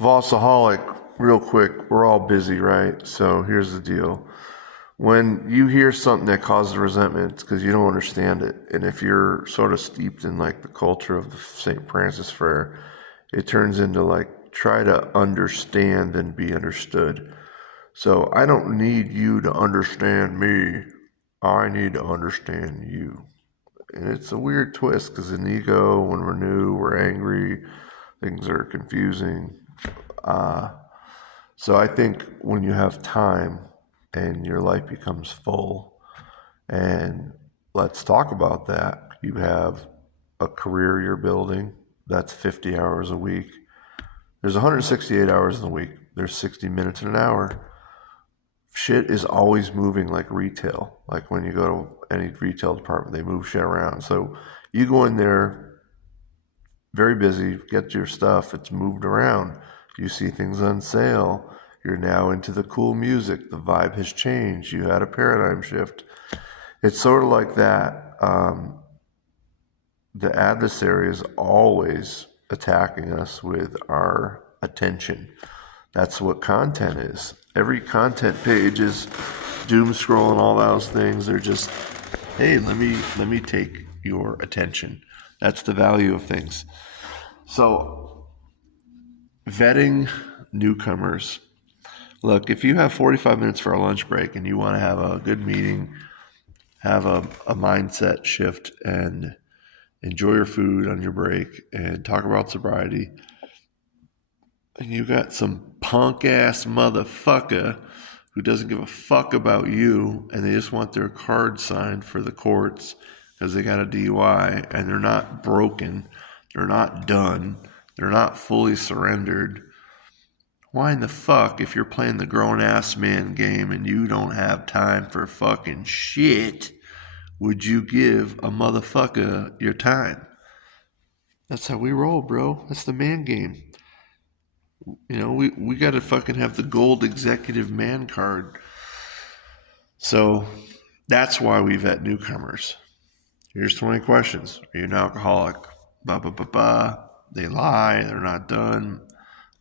Vossaholic, real quick, we're all busy, right? So here's the deal. When you hear something that causes resentment, it's because you don't understand it. And if you're sort of steeped in like the culture of the St. Francis Fair, it turns into like try to understand and be understood. So I don't need you to understand me. I need to understand you. And it's a weird twist because in ego, when we're new, we're angry, things are confusing. Uh, so I think when you have time and your life becomes full, and let's talk about that. You have a career you're building, that's 50 hours a week. There's 168 hours in the week. There's 60 minutes in an hour. Shit is always moving like retail. Like when you go to any retail department, they move shit around. So you go in there very busy, get your stuff, it's moved around. You see things on sale. You're now into the cool music. The vibe has changed. You had a paradigm shift. It's sort of like that. The adversary is always attacking us with our attention. That's what content is. Every content page is doom scrolling, all those things. They're just, hey, let me take your attention. That's the value of things. So, vetting newcomers. Look, if you have 45 minutes for a lunch break and you want to have a good meeting, have a mindset shift and enjoy your food on your break and talk about sobriety, and you got some punk ass motherfucker who doesn't give a fuck about you and they just want their card signed for the courts because they got a DUI and they're not broken, they're not done, they're not fully surrendered. Why in the fuck, if you're playing the grown-ass man game and you don't have time for fucking shit, would you give a motherfucker your time? That's how we roll, bro. That's the man game. You know, we got to fucking have the gold executive man card. So that's why we vet newcomers. Here's 20 questions. Are you an alcoholic? Ba ba ba ba. They lie. They're not done.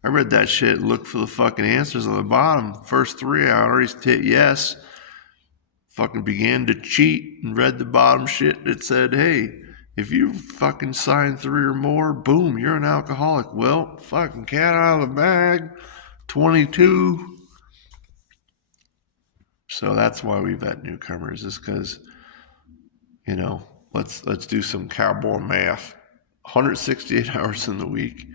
I read that shit, looked for the fucking answers on the bottom. First three, I already hit yes. Fucking began to cheat and read the bottom shit that said, hey, if you fucking sign 3 or more, boom, you're an alcoholic. Well, fucking cat out of the bag. 22. So that's why we vet newcomers, is because, you know, let's do some cowboy math. 168 hours in the week.